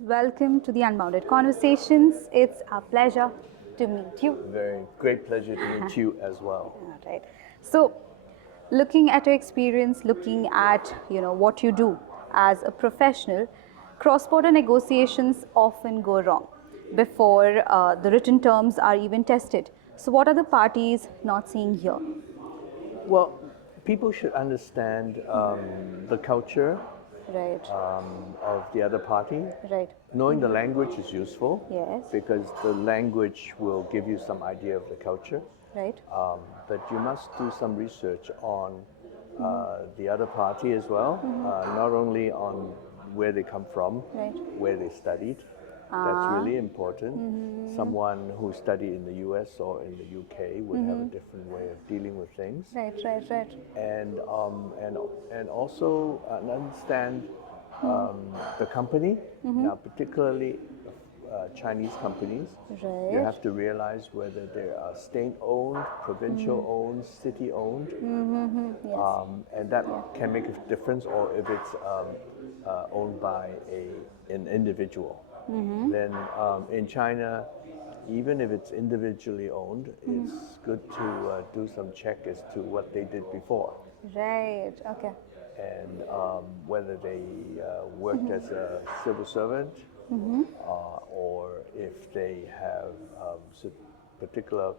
welcome to the Unbounded Conversations. It's a pleasure to meet you. Very great pleasure to meet you as well. All right. So, looking at your experience, looking at what you do as a professional, cross-border negotiations often go wrong before the written terms are even tested. So, what are the parties not seeing here? Well, people should understand the culture Right. of the other party. Right. Knowing the language is useful. Yes. Because the language will give you some idea of the culture. Right. But you must do some research on the other party as well, not only on where they come from, Right. where they studied. That's really important. Someone who studied in the US or in the UK would have a different way of dealing with things. Right. And also understand the company. Now, particularly Chinese companies, Right. you have to realize whether they are state-owned, provincial-owned, city-owned, Yes. and that can make a difference. Or if it's owned by an individual, then in China, even if it's individually owned, it's good to do some check as to what they did before. Right. Okay. And whether they worked as a civil servant, or if they have particular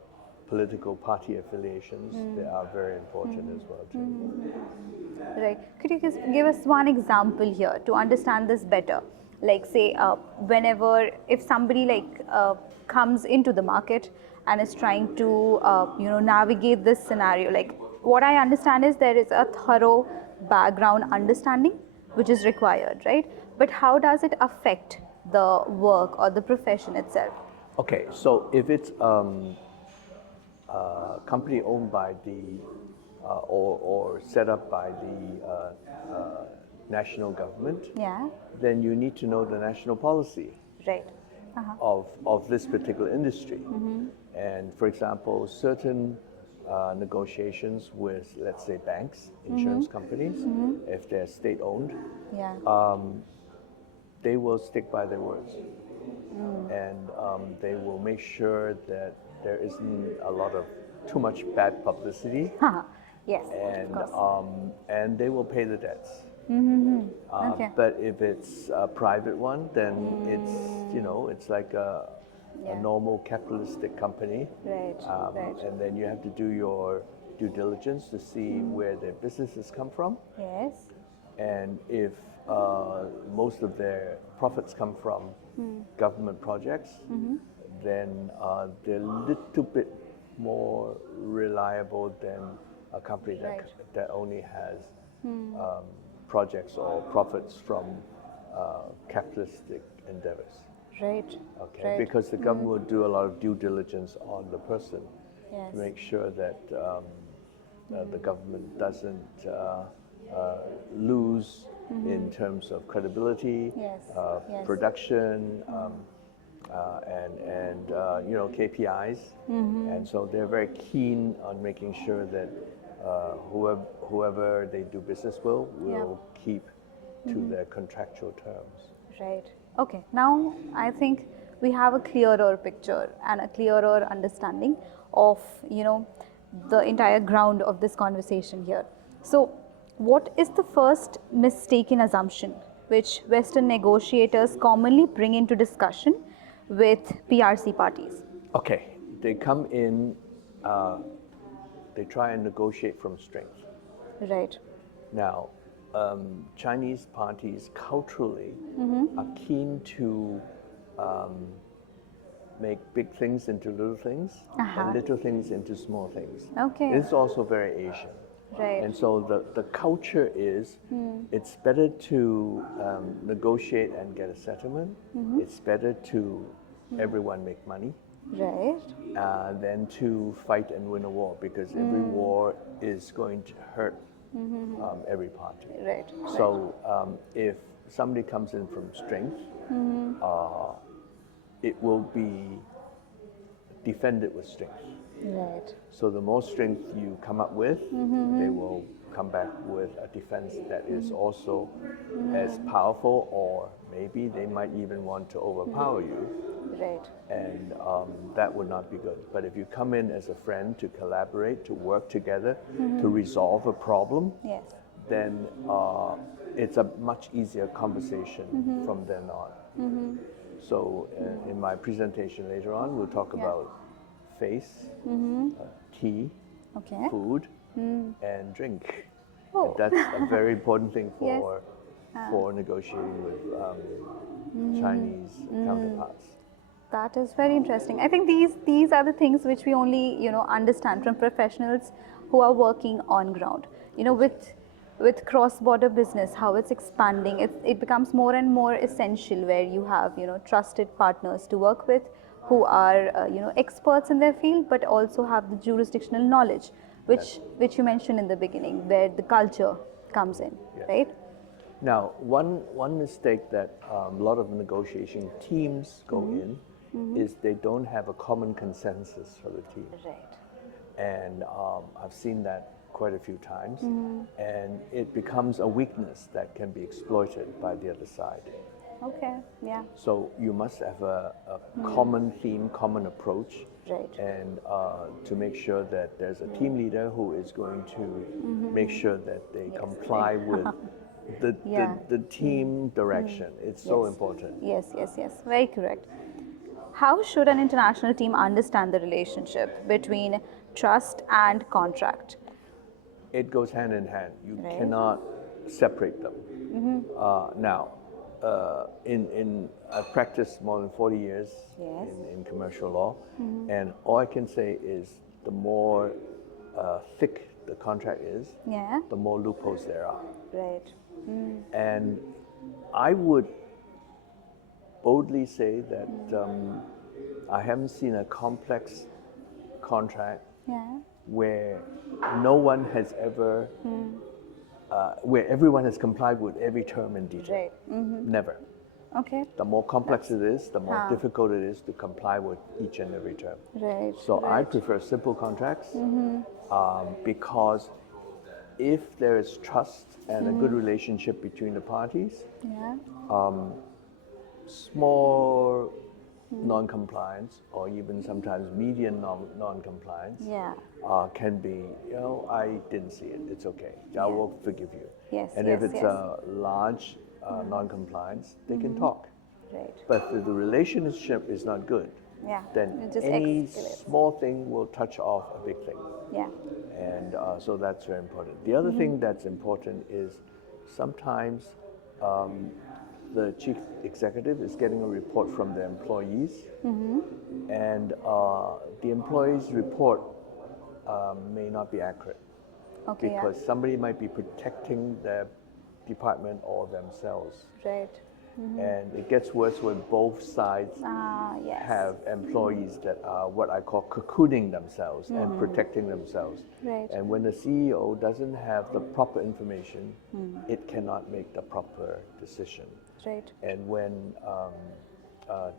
political party affiliations, they are very important as well too. Right. Could you just give us one example here to understand this better? Like, say, if somebody comes into the market and is trying to navigate this scenario. Like, what I understand is there is a thorough background understanding which is required, right? But how does it affect the work or the profession itself? Okay, so if it's a company owned by the or set up by the national government, Yeah. then you need to know the national policy Right. of this particular industry. And for example, certain negotiations with, let's say, banks, insurance companies, if they're state-owned, Yeah. they will stick by their words. And they will make sure that there isn't a lot of too much bad publicity, Yes. and Of course. and they will pay the debts. Okay. But if it's a private one, then it's like a normal capitalistic company. Right. Right. And then you have to do your due diligence to see where their businesses come from. Yes. And if most of their profits come from government projects, then they're a little bit more reliable than a company that only has projects or profits from capitalistic endeavors. Right. Okay, Right. because the government will do a lot of due diligence on the person Yes. to make sure that the government doesn't lose in terms of credibility, Yes. Yes. production, and KPIs. And so they're very keen on making sure that whoever they do business with will keep to their contractual terms. Right. Okay. Now I think we have a clearer picture and a clearer understanding of the entire ground of this conversation here. So, what is the first mistaken assumption which Western negotiators commonly bring into discussion with PRC parties? Okay, they come in, they try and negotiate from strength. Right. Now, Chinese parties culturally are keen to make big things into little things and little things into small things. Okay. It's also very Asian. Right. And so the culture is it's better to negotiate and get a settlement. It's better to everyone make money Right. than to fight and win a war, because every war is going to hurt every party. Right. So if somebody comes in from strength, it will be defended with strength. Right. So the more strength you come up with, they will come back with a defense that is also as powerful, or maybe they might even want to overpower you. Right. And that would not be good. But if you come in as a friend to collaborate, to work together, to resolve a problem, Yes. then it's a much easier conversation from then on. So in my presentation later on, we'll talk about face, tea, Okay. food, and drink. Oh. And that's a very important thing Yes. for negotiating with Chinese counterparts. That is very interesting. I think these are the things which we only understand from professionals who are working on ground. With cross-border business, how it's expanding, it becomes more and more essential where you have trusted partners to work with who are experts in their field, but also have the jurisdictional knowledge, which you mentioned in the beginning, where the culture comes in, Yes. right? Now, one mistake that a lot of negotiation teams go in is they don't have a common consensus for the team. Right. And I've seen that quite a few times. And it becomes a weakness that can be exploited by the other side. Okay. Yeah. So you must have a common theme, common approach. Right. And to make sure that there's a team leader who is going to make sure that they comply with the team direction. It's so important. Yes. Very correct. How should an international team understand the relationship between trust and contract? It goes hand in hand. You Right. cannot separate them. Now, I've practiced more than 40 years Yes. in commercial law, and all I can say is the more thick the contract is, Yeah. the more loopholes there are. Right. And I would boldly say that I haven't seen a complex contract Yeah. where no one has ever, where everyone has complied with every term in detail. Right. Never. Okay. The more complex it is, the more difficult it is to comply with each and every term. Right. So I prefer simple contracts because if there is trust and a good relationship between the parties, Yeah. small non-compliance or even sometimes medium non-compliance Yeah. can be, I didn't see it, it's okay, I will forgive you. Yes, And if yes, it's yes. a large non-compliance, they can talk. Right. But if the relationship is not good, Yeah. then It just any escalates. small thing will touch off a big thing. Yeah. And so that's very important. The other thing that's important is sometimes the chief executive is getting a report from the employees, and the employees' report may not be accurate Okay. because somebody might be protecting their department or themselves. Yeah. Right. And it gets worse when both sides Yes. have employees that are what I call cocooning themselves and protecting themselves. Right. And when the CEO doesn't have the proper information, it cannot make the proper decision. Right. And when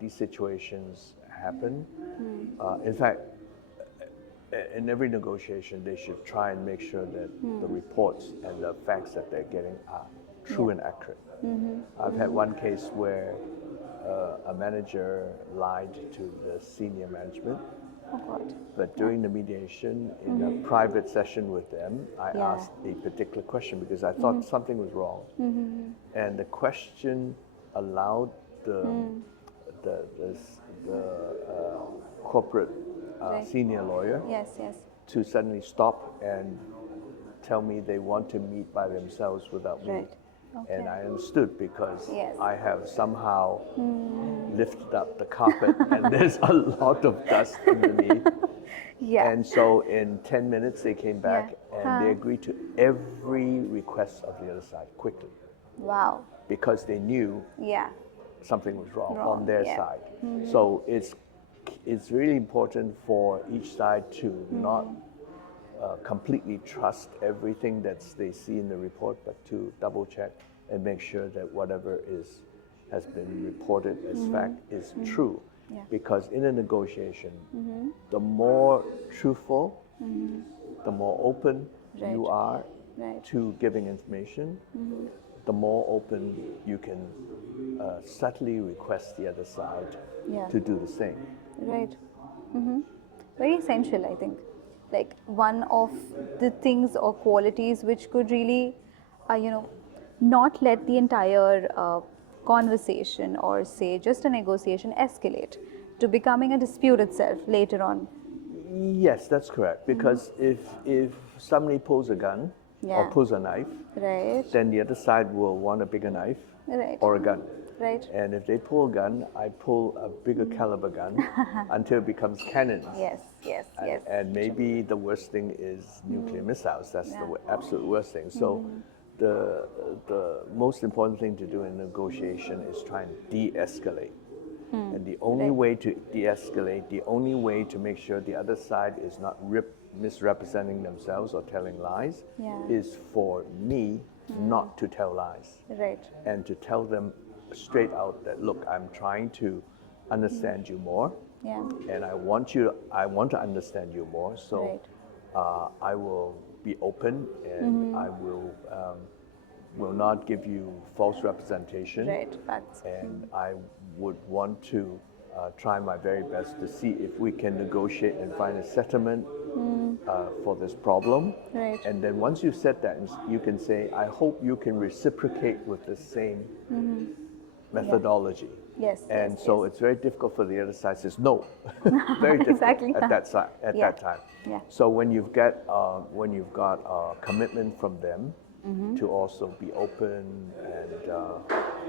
these situations happen, in fact, in every negotiation, they should try and make sure that the reports and the facts that they're getting are true and accurate. I've had one case where a manager lied to the senior management, Oh God. but during the mediation, in a private session with them, I Yeah. asked a particular question because I thought something was wrong. And the question allowed the corporate Right. senior lawyer Yes. to suddenly stop and tell me they want to meet by themselves without me. Right. Okay. And I understood because Yes. I have somehow lifted up the carpet and there's a lot of dust underneath. Yeah. And so in 10 minutes they came back and they agreed to every request of the other side quickly Wow. because they knew Yeah. something was wrong Wrong, on their yeah. side. So it's really important for each side to not completely trust everything that they see in the report, but to double check and make sure that whatever has been reported as fact is true. Yeah. Because in a negotiation, the more truthful, the more open you are, Right. to giving information, the more open you can subtly request the other side Yeah. to do the same. Right. Very essential, I think. Like one of the things or qualities which could really, not let the entire conversation or say just a negotiation escalate to becoming a dispute itself later on. Yes, that's correct. Because if somebody pulls a gun or Yeah. pulls a knife, Right. then the other side will want a bigger knife Right. or a gun. Right. And if they pull a gun, I pull a bigger caliber gun until it becomes cannons. Yes. Yes. Yes. And maybe the worst thing is nuclear missiles. That's the absolute worst thing. So the most important thing to do in negotiation is try and de-escalate. And the only Right. way to de-escalate, the only way to make sure the other side is not misrepresenting themselves or telling lies, Yeah. is for me not to tell lies Right. and to tell them straight out that, look, I'm trying to understand you more, Yeah. and I want to understand you more. So Right. I will be open, and I will not give you false representation. Right. Facts. And I would want to try my very best to see if we can negotiate and find a settlement for this problem. Right. And then once you've said that, you can say, I hope you can reciprocate with the same methodology. Yes. And yes, so yes. it's very difficult for the other side says no. Very difficult Exactly. at that side at Yeah. that time. Yeah. So when you've got commitment from them to also be open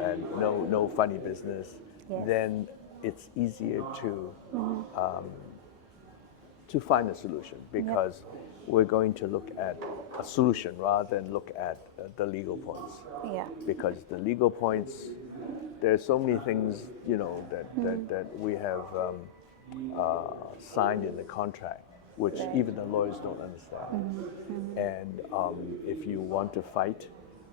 and no funny business, Yes. then it's easier to find a solution, because we're going to look at a solution rather than look at the legal points. Yeah. Because the legal points, there are so many things, that we have signed in the contract, which even the lawyers don't understand. And if you want to fight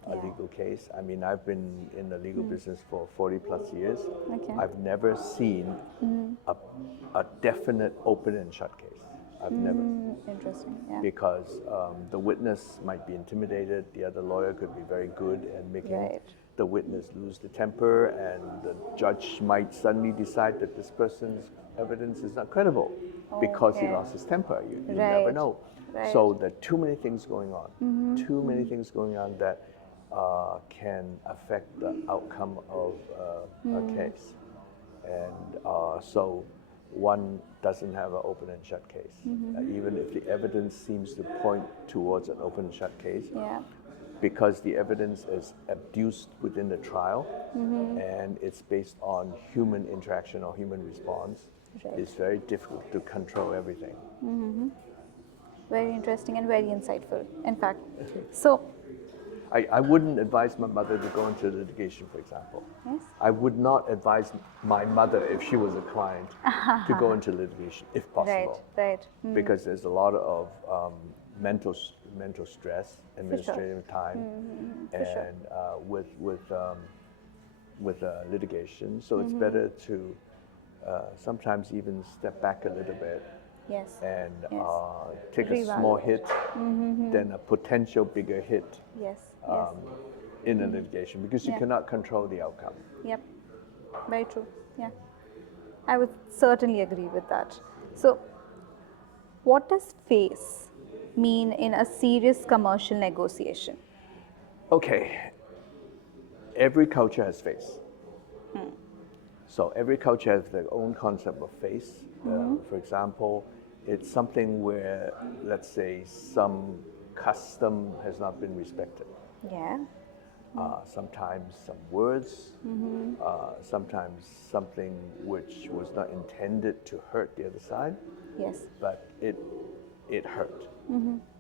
a legal case, I mean, I've been in the legal business for 40 plus years. Okay. I've never seen a definite open and shut case. I've never. Interesting. Yeah. Because the witness might be intimidated, the other lawyer could be very good at making Right. the witness lose the temper, and the judge might suddenly decide that this person's evidence is not credible because he Okay. lost his temper. You never Right. know. Right. So there are too many things going on, too many things going on that can affect the outcome of a case. And so one doesn't have an open and shut case. Even if the evidence seems to point towards an open and shut case, Yeah. because the evidence is adduced within the trial and it's based on human interaction or human response, Right. it's very difficult to control everything. Very interesting and very insightful. In fact, so I wouldn't advise my mother to go into litigation, for example. yes. I would not advise my mother, if she was a client, to go into litigation, if Right. possible. Right. Because there's a lot of mental stress, administrative time, For sure. and with litigation. So it's better to sometimes even step back a little bit Yes. and Yes. take a small Reevaluate. hit than a potential bigger hit Yes. Yes. in a litigation, because you Yeah. cannot control the outcome. Yep. Very true. Yeah. I would certainly agree with that. So, what does face mean in a serious commercial negotiation? Okay, every culture has face. So every culture has their own concept of face. For example, it's something where, let's say, some custom has not been respected. Yeah. Sometimes some words, sometimes something which was not intended to hurt the other side, Yes. but it hurt.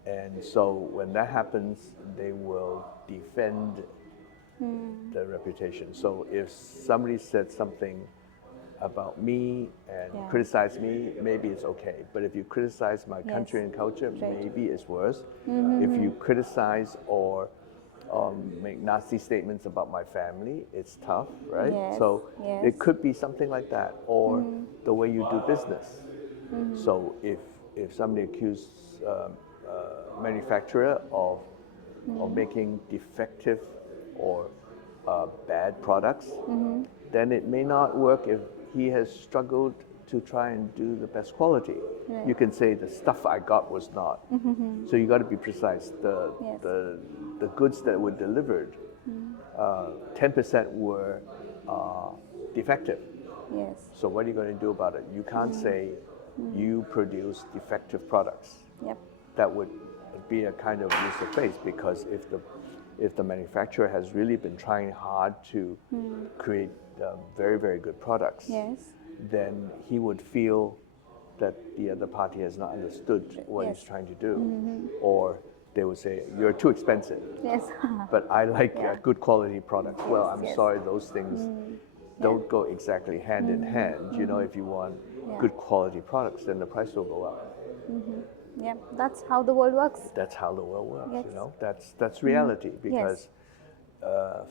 And so when that happens, they will defend the reputation. So if somebody said something about me and Yeah. criticized me, maybe it's okay. But if you criticize my country Yes. and culture, Right. maybe it's worse. If you criticize or make nasty statements about my family, it's tough, right? Yes, So yes. it could be something like that, or the way you do business. So if somebody accuses manufacturer of or making defective or bad products, then it may not work if he has struggled to try and do the best quality. Right. You can say the stuff I got was not. So you got to be precise. Yes. The goods that were delivered, 10% were defective. Yes. So what are you going to do about it? You can't say you produce defective products. Yep. That would be a kind of use of face, because if the manufacturer has really been trying hard to create very, very good products, Yes. then he would feel that the other party has not understood what he's trying to do. Or they would say, you're too expensive, Yes. but I like Yeah. good quality products. Well, I'm yes. sorry, those things don't go exactly hand in hand. You know, if you want good quality products, then the price will go up. Yeah. That's how the world works. That's how the world works. Yes. You know, that's reality. Because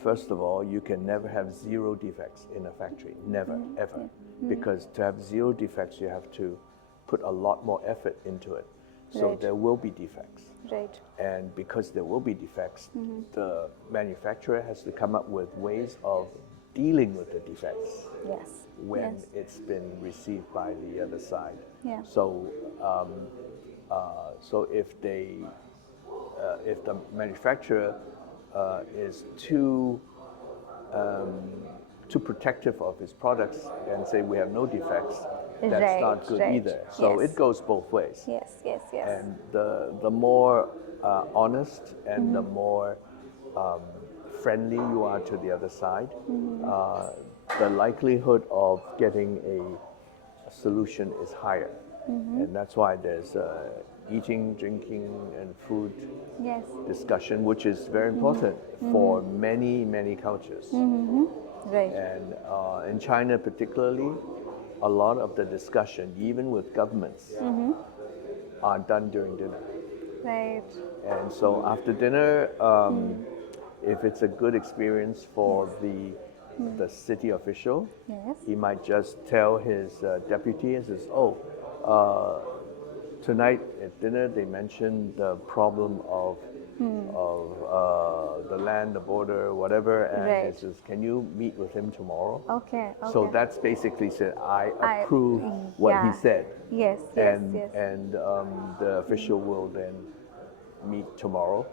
first of all, you can never have zero defects in a factory. Never, ever. Because to have zero defects, you have to put a lot more effort into it. So Right. there will be defects. Right. And because there will be defects, the manufacturer has to come up with ways of dealing with the defects Yes. when Yes. it's been received by the other side. Yeah. So, so if the manufacturer is too protective of his products and say we have no defects, that's Right, not good right. either. So Yes. it goes both ways. Yes. Yes. Yes. And the more honest and the more friendly you are to the other side, the likelihood of getting a solution is higher. And that's why there's eating, drinking, and food Yes. discussion, which is very important for many, many cultures. Right. And in China particularly, a lot of the discussion, even with governments, are done during dinner. Right. And so after dinner, if it's a good experience for the city official, Yes. he might just tell his deputy and says, tonight at dinner they mentioned the problem of the land, the border, whatever, and Right. he says, can you meet with him tomorrow? Okay. Okay. So that's basically said, I I- approve what he yeah. said. Yes. Yes. And, yes. and the official will then meet tomorrow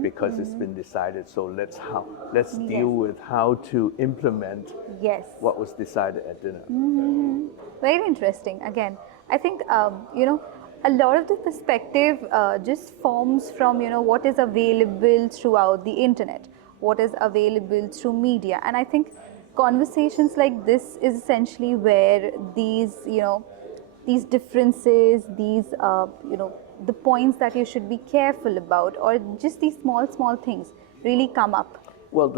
because it's been decided. So let's deal with how to implement Yes. what was decided at dinner. Very interesting. Again, I think a lot of the perspective just forms from what is available throughout the internet, what is available through media, and I think conversations like this is essentially where these differences, these the points that you should be careful about, or just these small things really come up. Well,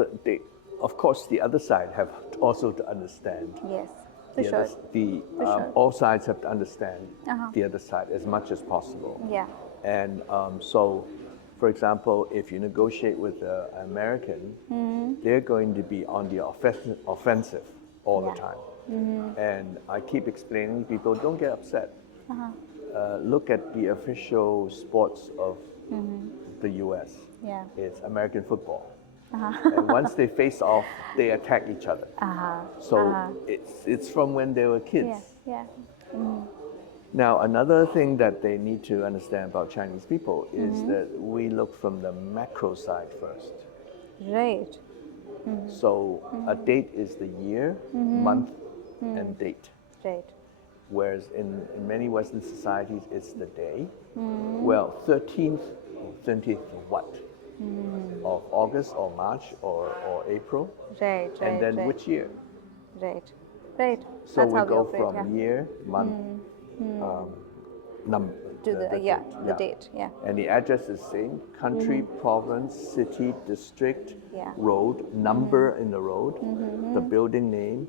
of course, the other side have also to understand. Yes, for sure. Sure. All sides have to understand Uh-huh. the other side as much as possible. Yeah. And so, for example, if you negotiate with an American, they're going to be on the offensive all the time. And I keep explaining to people, don't get upset. Look at the official sports of the US. Yeah. It's American football. And once they face off, they attack each other. So it's from when they were kids. Yeah. Now, another thing that they need to understand about Chinese people is that we look from the macro side first. Right. So a date is the year, month, and date. Right. Whereas in many Western societies, it's the day. Well, 13th what? Of August or March or April. Right. And then right. which year? Right. Right. So That's we how go operate, from year, month, number. to the date. Yeah. And the address is same, country, province, city, district, Yeah. road, number in the road, the building name,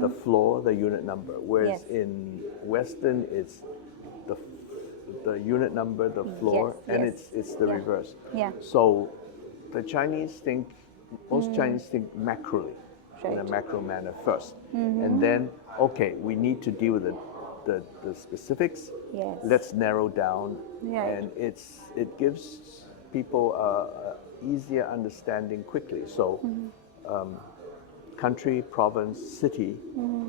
the floor, the unit number. Whereas Yes. in Western, it's the unit number, the floor, Yes, and yes. it's the Yeah. reverse. Yeah. So the Chinese think, most Chinese think macroly, in a Right. macro manner first. And then, okay, we need to deal with the specifics. Yes. Let's narrow down. Right. And it gives people easier understanding quickly. So, country, province, city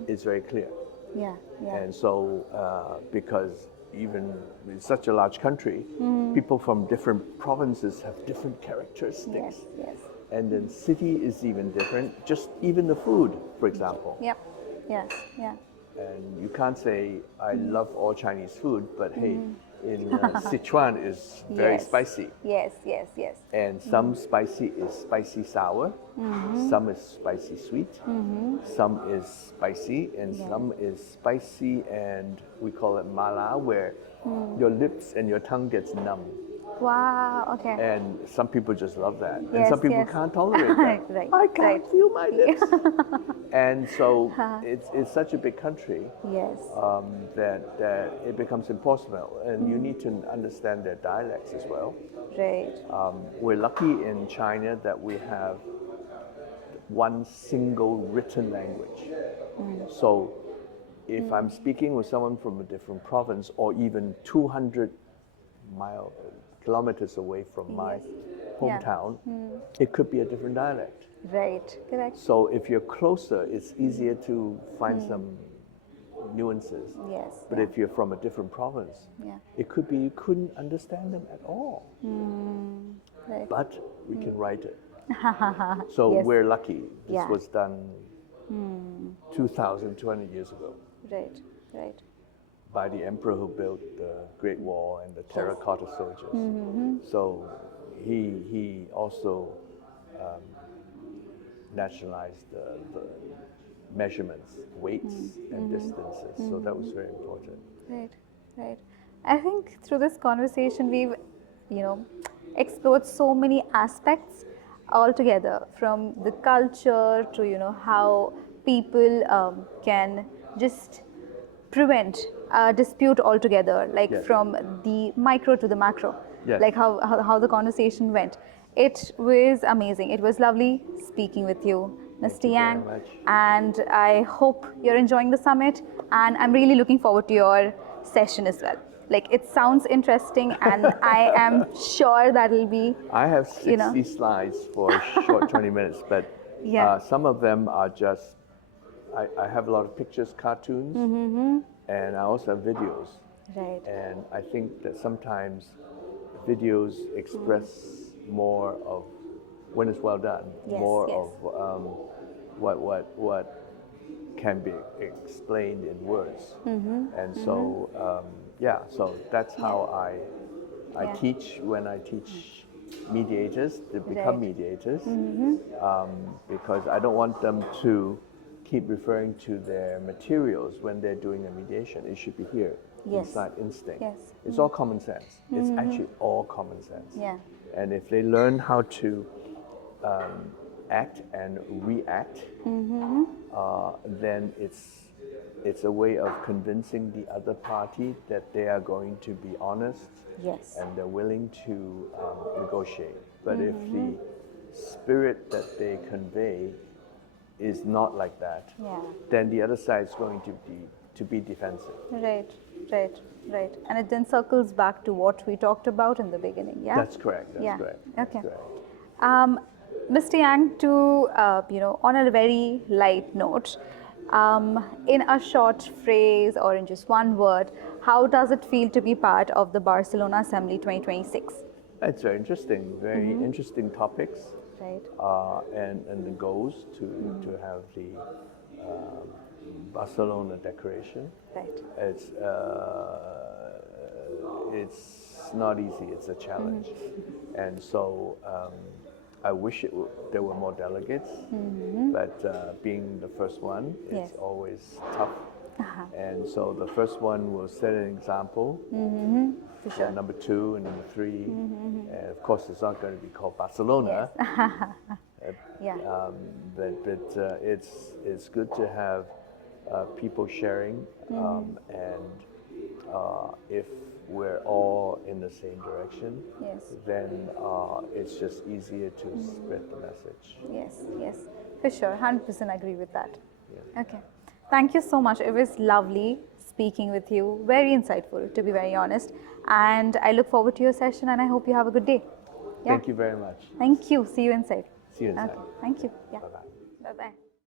is very clear. Yeah, yeah. And so, because even with such a large country, people from different provinces have different characteristics. Yes, yes. And then city is even different, just even the food, for example. Yep. Yes, yeah. And you can't say, I love all Chinese food, but hey, in Sichuan is very Yes. spicy. Yes, yes, yes. And some spicy is spicy sour, some is spicy sweet, some is spicy, and some is spicy and we call it mala, where your lips and your tongue gets numb. Wow, okay. And some people just love that. And Yes, some people yes. can't tolerate that. Right, I can't right. feel my lips. And so it's such a big country Yes. that it becomes impossible. And you need to understand their dialects as well. Right. We're lucky in China that we have one single written language. So if I'm speaking with someone from a different province or even 200 kilometers away from my hometown, it could be a different dialect. Right. Correct. So if you're closer, it's easier to find some nuances. Yes. But if you're from a different province, Yeah. it could be you couldn't understand them at all. Right. But we can write it. So Yes. we're lucky. This Yeah. was done 2,200 years ago Right. Right. by the emperor who built the Great Wall and the terracotta soldiers. So he also nationalized the measurements, weights, and distances. So that was very important. Right, right. I think through this conversation we've, explored so many aspects altogether, from the culture to how people can just prevent a dispute altogether, like Yes. from the micro to the macro, Yes. like how the conversation went. It was amazing. It was lovely speaking with you, Mr. you very Yang, much. and I hope you're enjoying the summit, and I'm really looking forward to your session as well. Like, it sounds interesting, and I am sure that will be, I have 60 slides for a short 20 minutes, but Yeah. some of them are just, I have a lot of pictures, cartoons, and I also have videos. right. And I think that sometimes videos express more of, when it's well done, Yes, more yes. of what can be explained in words. And so, so that's how I Yeah. teach when I teach mediators to become Right. mediators, because I don't want them to keep referring to their materials when they're doing a mediation. It should be here, Yes. inside instinct. Yes. It's all common sense. It's actually all common sense. Yeah. And if they learn how to act and react, then it's a way of convincing the other party that they are going to be honest Yes. and they're willing to negotiate. But if the spirit that they convey is not like that, Yeah. then the other side is going to be defensive. Right, right, right. And it then circles back to what we talked about in the beginning, yeah? That's correct. That's Yeah. correct. Okay. That's correct. Mr. Yang, to, on a very light note, in a short phrase or in just one word, how does it feel to be part of the Barcelona Assembly 2026? It's very interesting, very interesting topics, Right. and the goals to have the Barcelona Declaration. Right. It's not easy. It's a challenge, and so I wish there were more delegates. But being the first one, it's Yes. always tough. And so the first one will set an example. For sure. Number 2 and number 3, and of course it's not going to be called Barcelona. Yeah. But it's good to have people sharing, and if we're all in the same direction, Yes. then it's just easier to spread the message. Yes, yes, for sure. 100% agree with that. Yeah. Okay. Thank you so much. It was lovely speaking with you. Very insightful, to be very honest. And I look forward to your session, and I hope you have a good day. Yeah. Thank you very much. Thank you. See you inside. See you inside. Okay. Thank you. Yeah. Bye-bye. Bye bye.